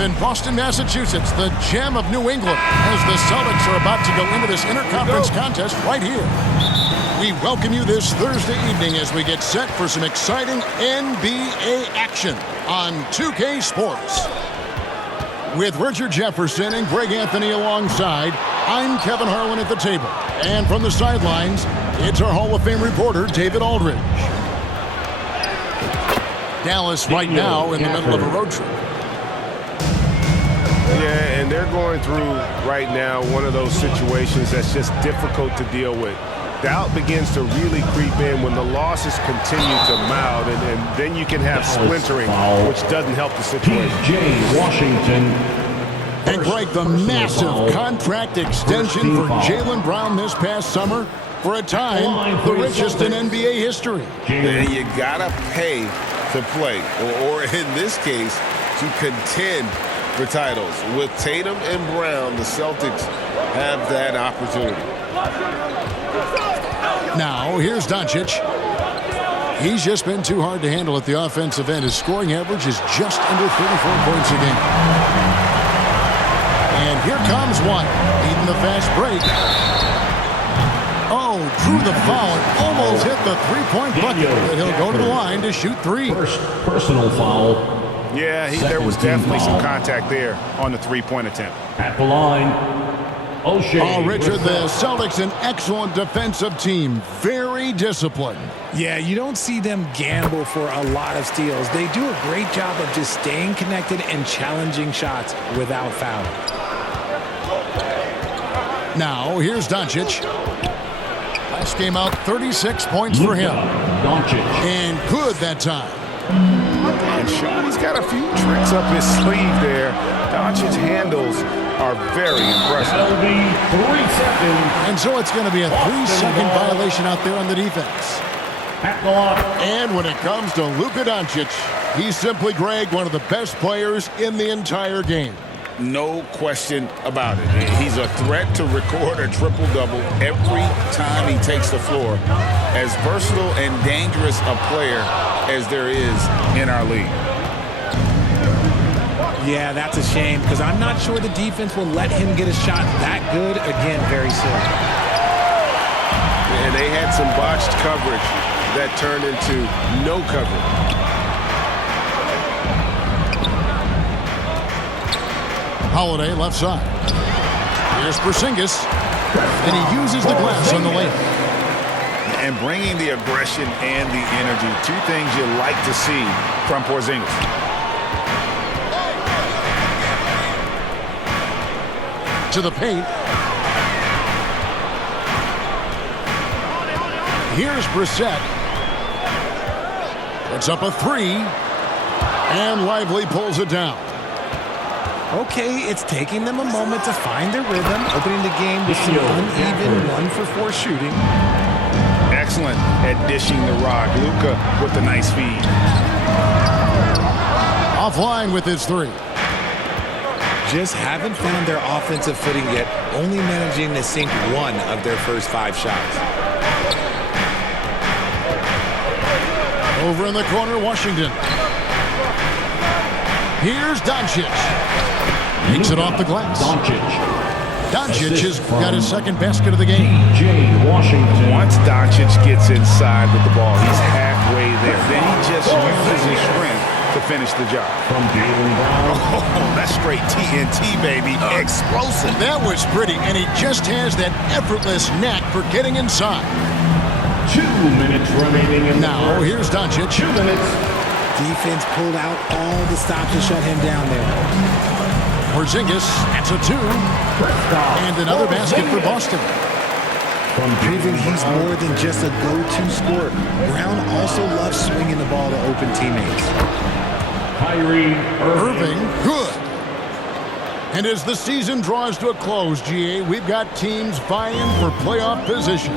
Live in Boston, Massachusetts, the gem of New England, as the Celtics are about to go into this interconference contest right here. We welcome you this Thursday evening as we get set for some exciting NBA action on 2K Sports. With Richard Jefferson and Greg Anthony alongside, I'm Kevin Harlan at the table. And from the sidelines, it's our Hall of Fame reporter, David Aldridge. Dallas right now in the middle of a road trip. Yeah, and they're going through right now one of those situations that's just difficult to deal with. Doubt begins to really creep in when the losses continue to mount, and then you can have splintering, which doesn't help the situation. P.J. Washington. And Greg, the massive contract extension for Jaylen Brown this past summer, for a time, the richest in NBA history. And you gotta pay to play, or in this case, to contend for titles. With Tatum and Brown, the Celtics have that opportunity. Now, here's Doncic. He's just been too hard to handle at the offensive end. His scoring average is just under 34 points a game. And here comes one, beating the fast break. Oh, drew the foul and almost hit the three-point bucket. But he'll go to the line to shoot three. First personal foul. Yeah, there was definitely some contact there on the three-point attempt. At the line, O'Shea. Oh, Richard, the Celtics, an excellent defensive team. Very disciplined. Yeah, you don't see them gamble for a lot of steals. They do a great job of just staying connected and challenging shots without fouling. Now, here's Doncic. Last game out, 36 points for him. Doncic. And good that time. And Shawty's got a few tricks up his sleeve there. Doncic's handles are very impressive. That'll be 3 seconds. And so it's going to be a 3-second violation out there on the defense. At the line. And when it comes to Luka Doncic, he's simply, Greg, one of the best players in the entire game. No question about it. He's a threat to record a triple-double every time he takes the floor. As versatile and dangerous a player as there is in our league. Yeah, that's a shame because I'm not sure the defense will let him get a shot that good again very soon. And they had some botched coverage that turned into no coverage. Holiday left side. Here's Porzingis. And he uses the glass on the layup. And bringing the aggression and the energy. Two things you like to see from Porzingis. To the paint. Here's Brissett. Puts up a three. And Lively pulls it down. Okay, it's taking them a moment to find their rhythm, opening the game with some uneven 1-for-4 shooting. Excellent at dishing the rock. Luka with the nice feed. Offline with his three. Just haven't found their offensive footing yet, only managing to sink one of their first 5 shots. Over in the corner, Washington. Here's Doncic. Makes it off the glass. Doncic has got his second basket of the game. P.J. Washington. Once Doncic gets inside with the ball, he's halfway there. Then he just uses his strength to finish the job. From Jaylen Brown. Oh, that's straight TNT, baby. Explosive. That was pretty, and he just has that effortless knack for getting inside. 2 minutes remaining in Now, here's Doncic. 2 minutes. Defense pulled out all the stops to shut him down there. Porzingis, that's a 2. And another basket for Boston. Proving he's more than just a go-to scorer. Brown also loves swinging the ball to open teammates. Kyrie Irving, good. And as the season draws to a close, GA, we've got teams vying for playoff position,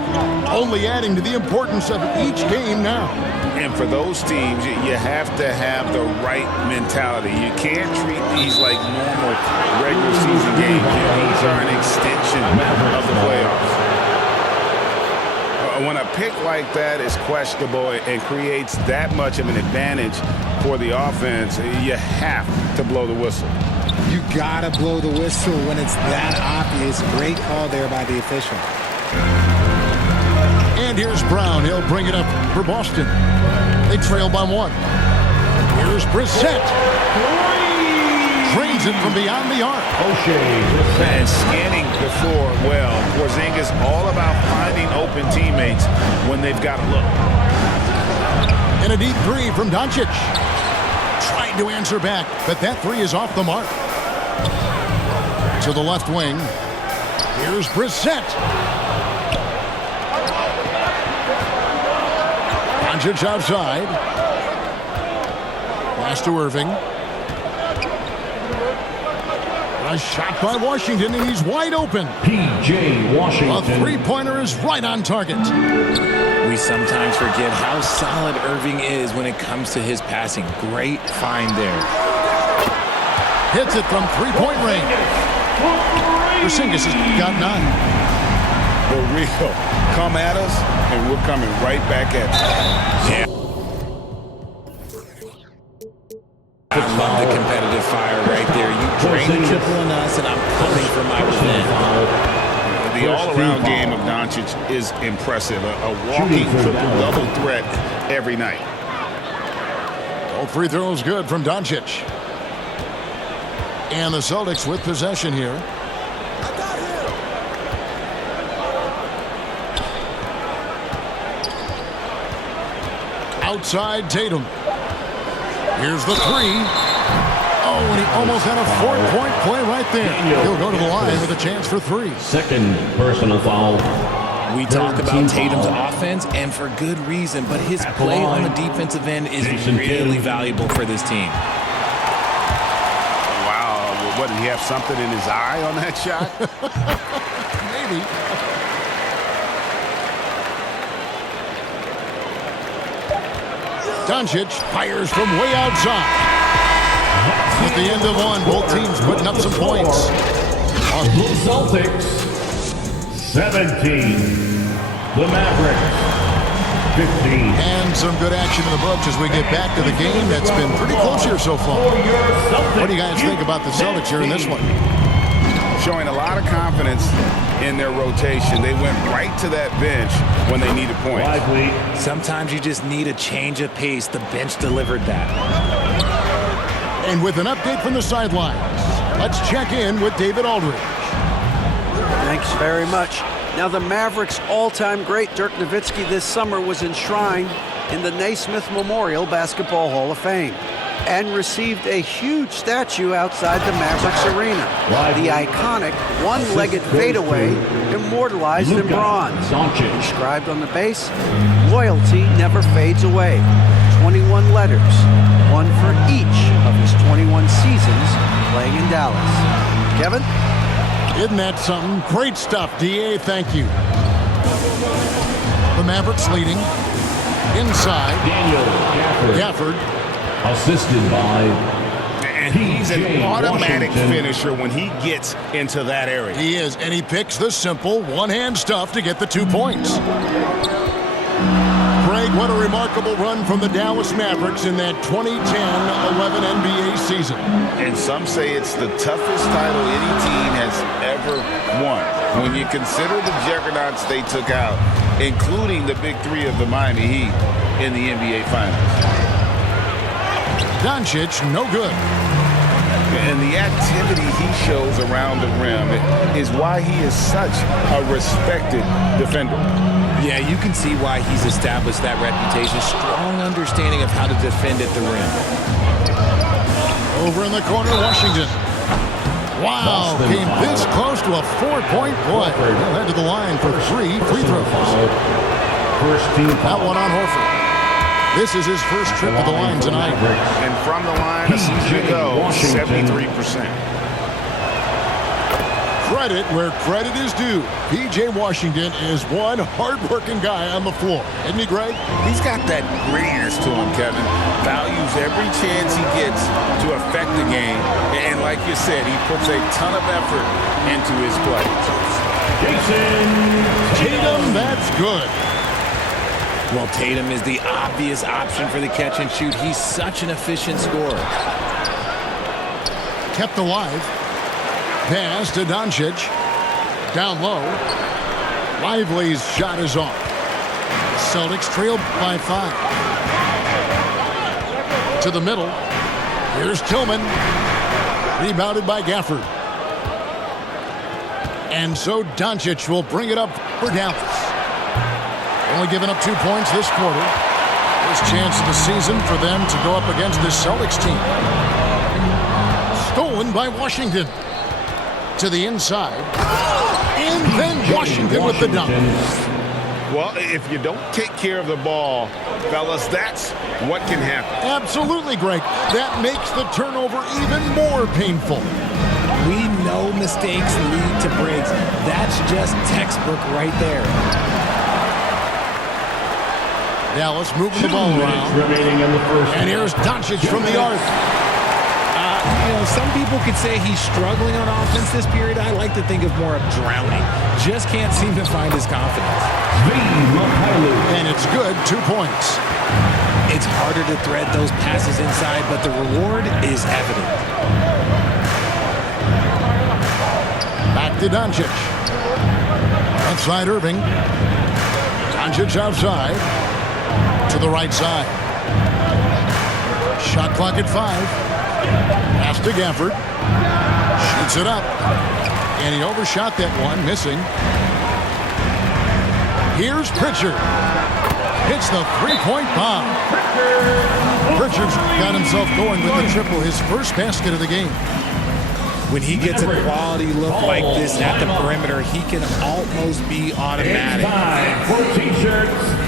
only adding to the importance of each game now. And for those teams, you have to have the right mentality. You can't treat these like normal regular season games. These are an extension of the playoffs. When a pick like that is questionable and creates that much of an advantage for the offense, you have to blow the whistle. You gotta blow the whistle when it's that obvious. Great call there by the official. And here's Brown. He'll bring it up for Boston. They trail by 1. Here's Brissett. Drains it from beyond the arc. And scanning the floor well. Porzingis all about finding open teammates when they've got a look. And a deep 3 from Doncic. Trying to answer back, but that 3 is off the mark. To the left wing. Here's Brissett. Doncic outside. Pass to Irving. A shot by Washington, and he's wide open. P.J. Washington. A three-pointer is right on target. We sometimes forget how solid Irving is when it comes to his passing. Great find there. Hits it from three-point range. Porzingis has got 9. The real come at us, and we're coming right back at you. Yeah. I love the competitive fire right there. You drain the triple on us, and I'm coming for my revenge. The all-around game of Doncic is impressive. A walking triple-double threat every night. All free throws good from Doncic. And the Celtics with possession here. Outside Tatum. Here's the 3. Oh, and he almost had a 4-point play right there. He'll go to the line with a chance for 3. Second personal foul. We talk about Tatum's offense, and for good reason, but his play on the defensive end is really valuable for this team. Wow, what, did he have something in his eye on that shot? Maybe. Doncic fires from way outside. At the end of 1, both teams putting up some points. The Celtics, 17. The Mavericks, 15. And some good action in the books as we get back to the game that's been pretty close here so far. What do you guys think about the Celtics here in this one? Showing a lot of confidence in their rotation. They went right to that bench when they needed points. Sometimes you just need a change of pace. The bench delivered that. And with an update from the sidelines, let's check in with David Aldridge. Thanks very much. Now, the Mavericks' all-time great Dirk Nowitzki this summer was enshrined in the Naismith Memorial Basketball Hall of Fame and received a huge statue outside the Mavericks arena. The iconic one-legged fadeaway immortalized in bronze. Inscribed on the base, loyalty never fades away. 21 letters, one for each of his 21 seasons playing in Dallas. Kevin? Isn't that something? Great stuff, D.A. Thank you. The Mavericks leading. Inside. Daniel Gafford. Assisted by And he's an automatic Washington. finisher when he gets into that area. He is, and he picks the simple one-hand stuff to get the 2 points. Greg, what a remarkable run from the Dallas Mavericks in that 2010-11 NBA season. And some say it's the toughest title any team has ever won. When you consider the juggernauts they took out, including the big 3 of the Miami Heat in the NBA Finals. Doncic, no good. And the activity he shows around the rim is why he is such a respected defender. Yeah, you can see why he's established that reputation. Strong understanding of how to defend at the rim. Over in the corner, Washington. Wow, came this close to a 4-point play. He'll head to the line for 3 free throws. First team That one on Horford. This is his first trip to the line tonight. And from the line a season ago, 73%. Credit where credit is due. P.J. Washington is one hard-working guy on the floor. Isn't he, Greg? He's got that grittiness to him, Kevin. Values every chance he gets to affect the game. And like you said, he puts a ton of effort into his play. Tatum, that's good. Well, Tatum is the obvious option for the catch and shoot. He's such an efficient scorer. kept alive. Pass to Doncic. Down low. Lively's shot is off. Celtics trailed by 5. To the middle. Here's Tillman. Rebounded by Gafford. And so Doncic will bring it up for Dallas. Only giving up 2 points this quarter. First chance of the season for them to go up against this Celtics team. Stolen by Washington. To the inside. And then Washington with the dunk. Well, if you don't take care of the ball, fellas, that's what can happen. Absolutely, Greg. That makes the turnover even more painful. We know mistakes lead to breaks. That's just textbook right there. Dallas moving the ball around. Remaining in the first. And here's Doncic from the arc. Some people could say he's struggling on offense this period. I like to think of more of drowning. Just can't seem to find his confidence. And it's good, 2 points. It's harder to thread those passes inside, but the reward is evident. Back to Doncic. Outside Irving. Doncic outside. To the right side. Shot clock at 5. Pass to Gafford. Shoots it up. And he overshot that one, missing. Here's Pritchard. Hits the three-point bomb. Pritchard's got himself going with the triple, his first basket of the game. When he gets a quality look like this at the perimeter, he can almost be automatic.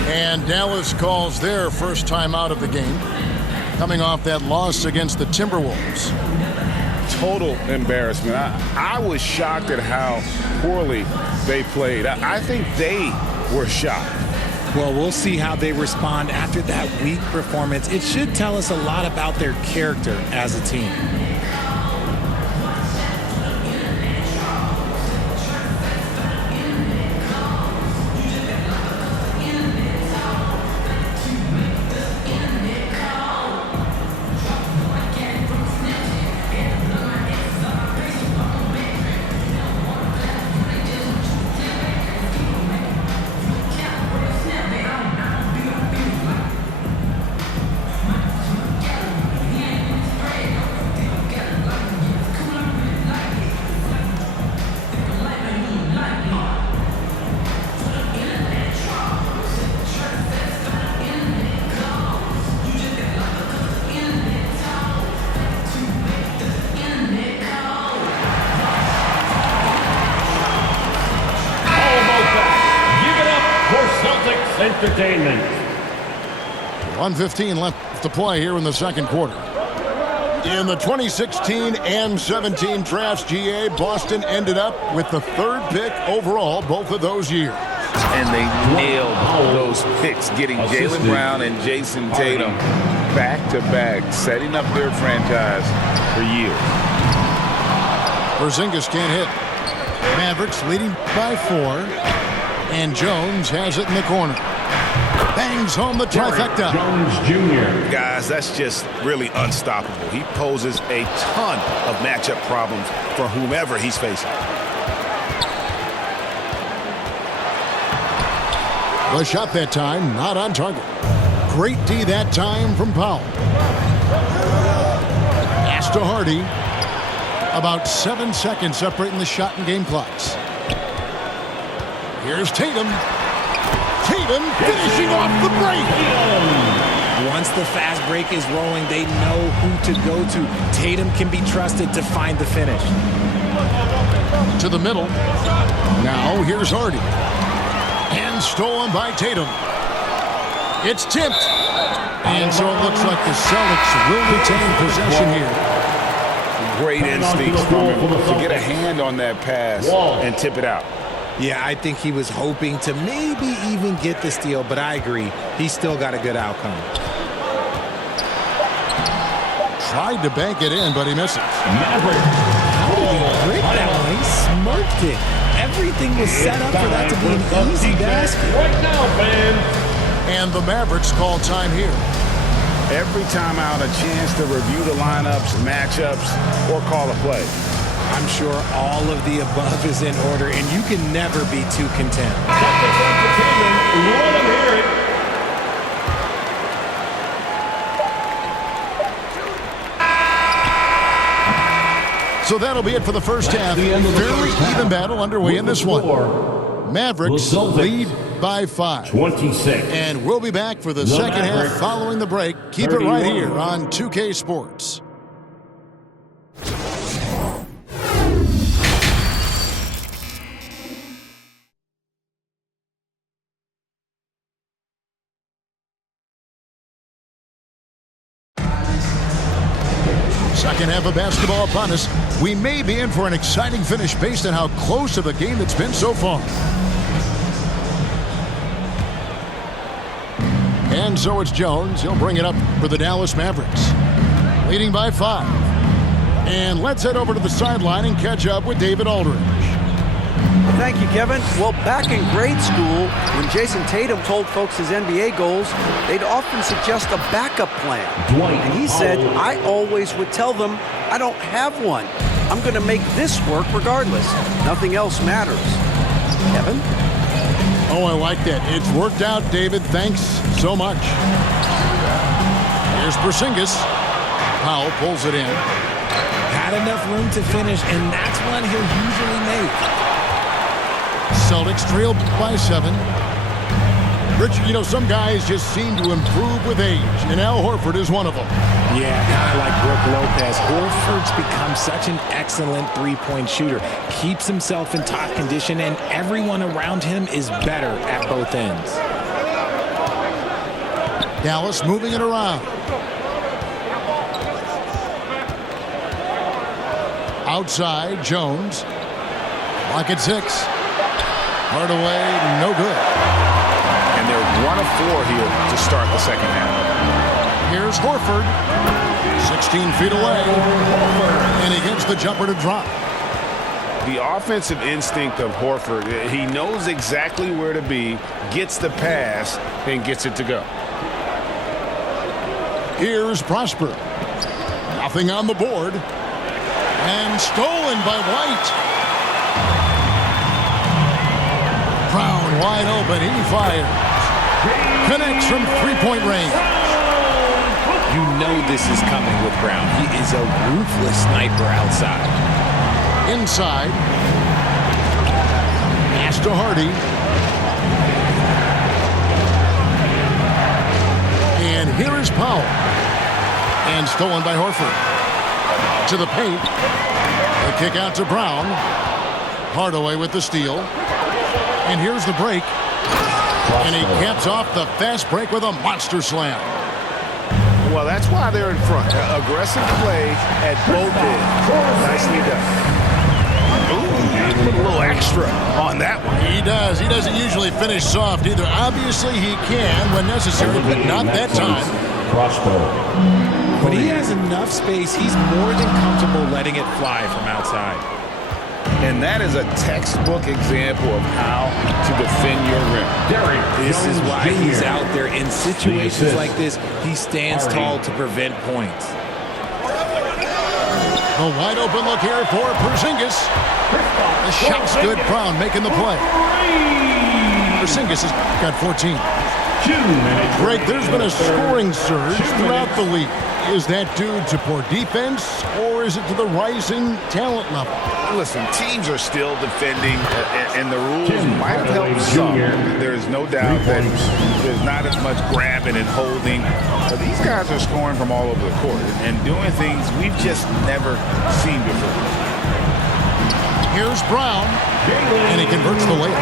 And Dallas calls their first time out of the game, coming off that loss against the Timberwolves. Total embarrassment. I was shocked at how poorly they played. I think they were shocked. Well, we'll see how they respond after that weak performance. It should tell us a lot about their character as a team. Entertainment. 1:15 left to play here in the second quarter. In the 2016 and 17 drafts, GA, Boston ended up with the 3rd pick overall both of those years. And they nailed those picks, getting Jaylen Brown and Jason Tatum back-to-back, setting up their franchise for years. Porzingis can't hit. Mavericks leading by 4. And Jones has it in the corner. Bangs home the trifecta. Jones Jr. Guys, that's just really unstoppable. He poses a ton of matchup problems for whomever he's facing. The shot that time, not on target. Great D that time from Powell. Pass to Hardy. About 7 seconds separating the shot and game clocks. Here's Tatum. Tatum finishing off the break. Once the fast break is rolling, they know who to go to. Tatum can be trusted to find the finish. To the middle. Now here's Hardy. And stolen by Tatum. It's tipped. And so it looks like the Celtics will retain possession here. Great instincts from him to get a hand on that pass and tip it out. Yeah, I think he was hoping to maybe even get the steal, but I agree. He's still got a good outcome. Tried to bank it in, but he misses. Mavericks. How did he break that one? He smoked it. Everything was set up for that to be an easy basket. Right now, fans. And the Mavericks call time here. Every time out, a chance to review the lineups, matchups, or call a play. I'm sure all of the above is in order, and you can never be too content. Celtics entertainment, let them hear it. So that'll be it for the first half. Fairly even battle underway in this one. Mavericks lead by 5. 26. And we'll be back for the second half following the break. Keep it right here on 2K Sports. Second half of basketball upon us. We may be in for an exciting finish based on how close of a game it's been so far. And so it's Jones. He'll bring it up for the Dallas Mavericks. Leading by 5. And let's head over to the sideline and catch up with David Aldridge. Thank you, Kevin. Well, back in grade school, when Jason Tatum told folks his NBA goals, they'd often suggest a backup plan. And he said, I always would tell them, I don't have one. I'm going to make this work regardless. Nothing else matters. Kevin? Oh, I like that. It's worked out, David. Thanks so much. Here's Porzingis. Powell pulls it in. Had enough room to finish, and that's one he'll usually make. Celtics trailed by 7. Richard, you know, some guys just seem to improve with age, and Al Horford is one of them. Yeah, kind of like Brook Lopez. Horford's become such an excellent three-point shooter. Keeps himself in top condition, and everyone around him is better at both ends. Dallas moving it around. Outside, Jones. Lock at 6. Hardaway, no good. And they're 1 of 4 here to start the second half. Here's Horford. 16 feet away. And he gets the jumper to drop. The offensive instinct of Horford, he knows exactly where to be, gets the pass, and gets it to go. Here's Prosper. Nothing on the board. And stolen by White. Brown wide open. He fires. Connects from three-point range. You know this is coming with Brown. He is a ruthless sniper outside. Inside. Pass to Hardy. And here is Powell. And stolen by Horford. To the paint. The kick out to Brown. Hardaway with the steal. And here's the break. And he caps off the fast break with a monster slam. Well, that's why they're in front. Aggressive play at both ends. Nicely done. Ooh, put a little extra on that one. He does. He doesn't usually finish soft either. Obviously, he can when necessary, but not that time. But he has enough space. He's more than comfortable letting it fly from outside. And that is a textbook example of how to defend your rim. This is why he's out there in situations like this. He stands tall to prevent points. A wide open look here for Porzingis. The shot's good. Brown making the play. Porzingis has got 14. Greg, there's been a scoring surge throughout the league. Is that due to poor defense, or is it to the rising talent level? Listen, teams are still defending, and the rules might have helped some. There's no doubt that there's not as much grabbing and holding. But these guys are scoring from all over the court and doing things we've just never seen before. Here's Brown, and he converts the layup.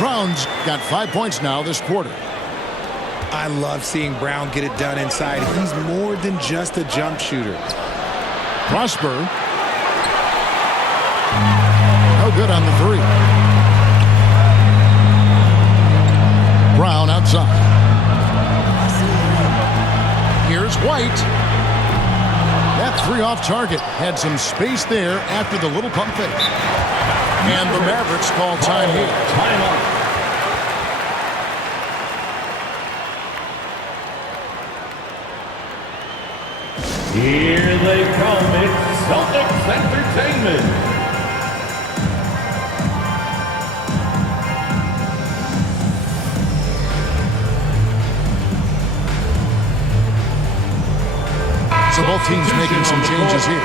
Brown's got 5 points now this quarter. I love seeing Brown get it done inside. He's more than just a jump shooter. Prosper. No good on the 3. Brown outside. Here's White. That 3 off target. Had some space there after the little pump fake. And the Mavericks call time here. Celtics Entertainment. So both teams making some changes here.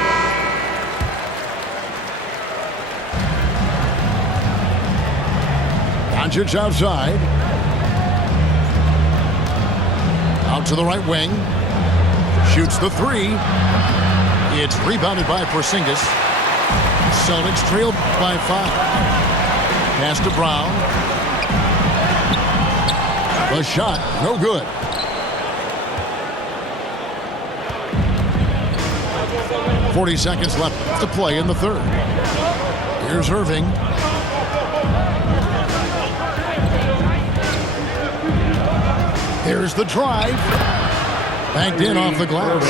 Doncic outside. Out to the right wing. Shoots the three. It's rebounded by Porzingis. Celtics trailed by 5. Pass to Brown. The shot, no good. .40 seconds left to play in the third. Here's Irving. Here's the drive. Banked in off the glass.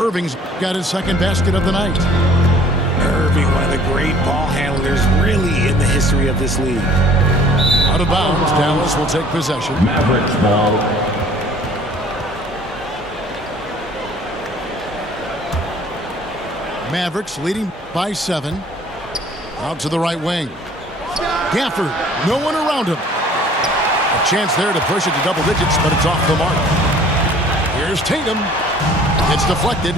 Irving's got his second basket of the night. Irving, one of the great ball handlers really in the history of this league. Out of bounds, Dallas will take possession. Mavericks ball. Mavericks leading by 7. Out to the right wing. Gafford, no one around him. A chance there to push it to double digits, but it's off the mark. Here's Tatum. It's deflected.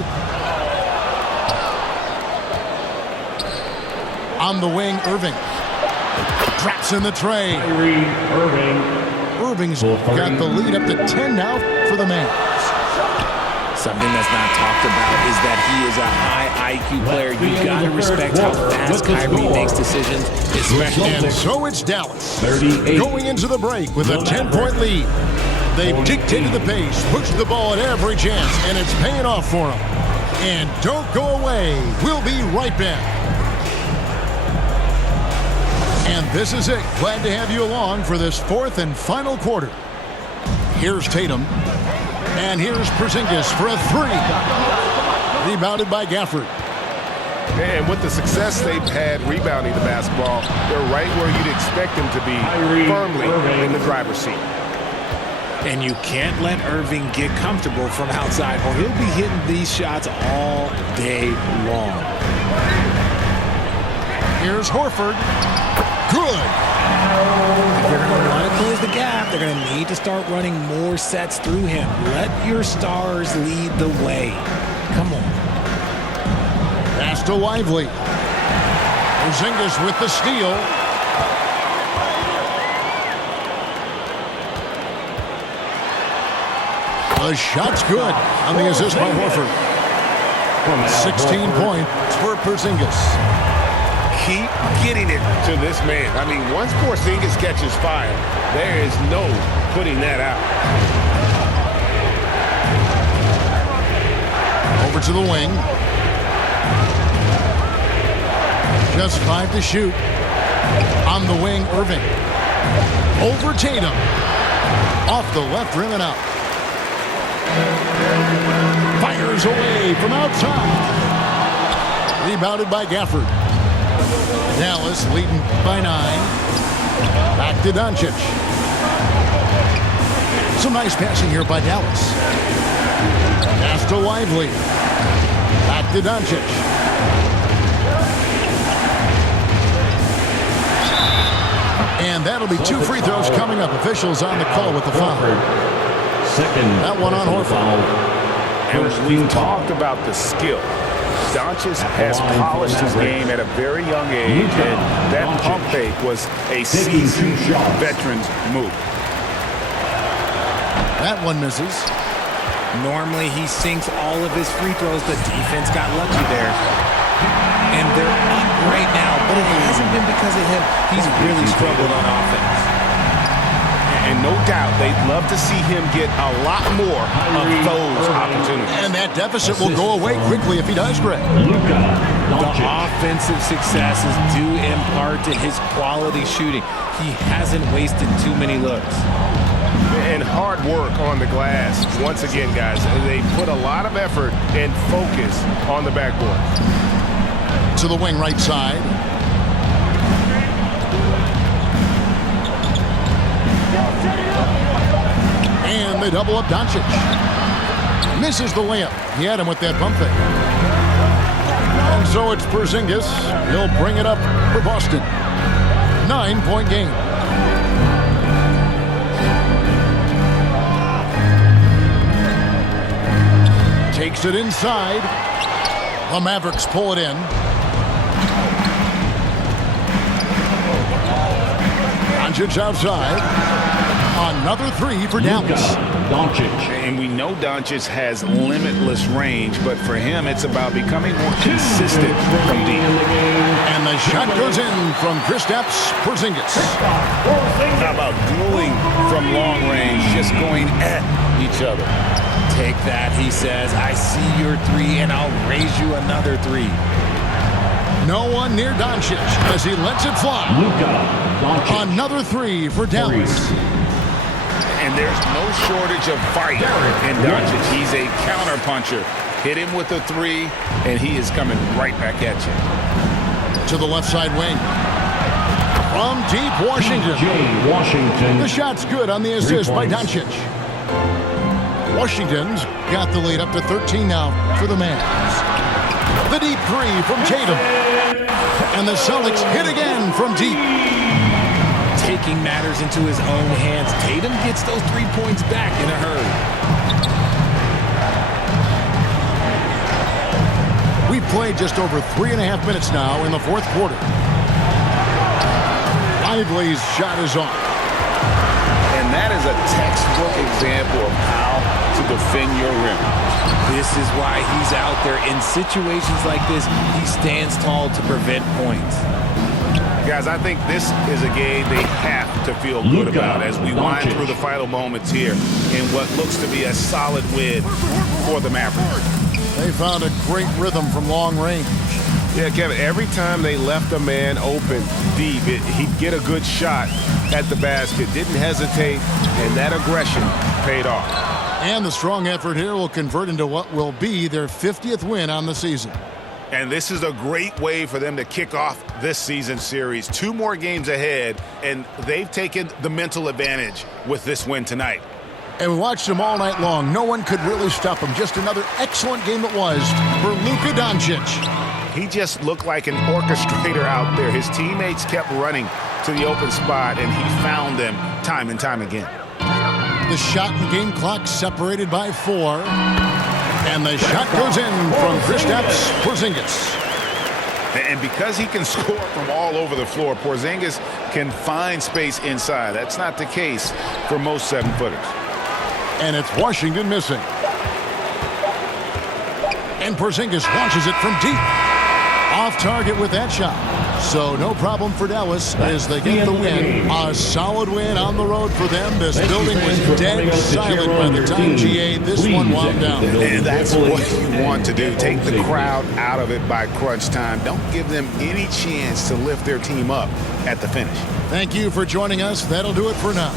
On the wing, Irving. Traps in the tray. Irving's got the lead up to 10 now for the Mavs. Something that's not talked about is that he is a high IQ player. You got to respect how fast Kyrie makes decisions, especially. And so it's Dallas going into the break with a 10-point lead. They've dictated the pace, pushed the ball at every chance, and it's paying off for them. And don't go away. We'll be right back. And this is it. Glad to have you along for this fourth and final quarter. Here's Tatum. And here's Porzingis for a 3. Rebounded by Gafford. And with the success they've had rebounding the basketball, they're right where you'd expect them to be, firmly in the driver's seat. And you can't let Irving get comfortable from outside, or he'll be hitting these shots all day long. Here's Horford. Good. If they're going to want to close the gap, they're going to need to start running more sets through him. Let your stars lead the way. Come on. Pass to Lively. Porzingis with the steal. The shot's good on the assist by Horford. 16 points for Porzingis. Keep getting it to this man. I mean, once Porzingis catches fire, there is no putting that out. Over to the wing. Just 5 to shoot. On the wing, Irving. Over Tatum. Off the left rim and out. Fires away from outside. Rebounded by Gafford. Dallas leading by 9. Back to Doncic. Some nice passing here by Dallas. Pass to Lively. Back to Doncic. And that'll be 2 free throws coming up. Officials on the call with the foul. That one on Horford. And we've talked about the skill. Doncic has polished his game at a very young age, and that pump fake was a seasoned veteran's move. That one misses. Normally he sinks all of his free throws. The defense got lucky there. And they're up right now, but it hasn't been because of him. He's really struggled on offense. And no doubt they'd love to see him get a lot more of those opportunities. And that deficit will go away quickly if he does, Greg. The offensive success is due in part to his quality shooting. He hasn't wasted too many looks. And hard work on the glass. Once again, guys, they put a lot of effort and focus on the backboard. To the wing right side. And they double up Doncic. Misses the layup. He had him with that bump fake. And so it's Porzingis. He'll bring it up for Boston. 9-point game. Takes it inside. The Mavericks pull it in. Doncic outside. Another three for Dallas. And we know Doncic has limitless range, but for him, it's about becoming more consistent from deep. And the shot goes in from Kristaps Porzingis. How about dueling from long range, just going at each other? Take that, he says. I see your three, and I'll raise you another three. No one near Doncic as he lets it fly. Another three for Dallas. And there's no shortage of fight in Doncic. He's a counterpuncher. Hit him with a three, and he is coming right back at you. To the left side wing. From deep Washington. The shot's good on the assist by Doncic. Washington's got the lead up to 13 now for the Mavs. The deep three from Tatum. And the Celtics hit again from deep. Taking matters into his own hands, Tatum gets those 3 points back in a hurry. We've played just over 3.5 minutes now in the fourth quarter. Lively's shot is off. And that is a textbook example of how to defend your rim. This is why he's out there. In situations like this, he stands tall to prevent points. Guys, I think this is a game they have to feel good about as we wind through the final moments here in what looks to be a solid win for the Mavericks. They found a great rhythm from long range. Yeah, Kevin, every time they left a man open deep, he'd get a good shot at the basket. Didn't hesitate, and that aggression paid off. And the strong effort here will convert into what will be their 50th win on the season. And this is a great way for them to kick off this season series. 2 more games ahead, and they've taken the mental advantage with this win tonight. And we watched them all night long. No one could really stop them. Just another excellent game it was for Luka Doncic. He just looked like an orchestrator out there. His teammates kept running to the open spot, and he found them time and time again. The shot and game clock separated by 4. And the shot goes in from Kristaps Porzingis. And because he can score from all over the floor, Porzingis can find space inside. That's not the case for most 7-footers. And it's Washington missing. And Porzingis launches it from deep. Off target with that shot. So no problem for Dallas as they get the win. A solid win on the road for them. This building was dead silent by the time GA this one wound down. And that's what you want to do. Take the crowd out of it by crunch time. Don't give them any chance to lift their team up at the finish. Thank you for joining us. That'll do it for now.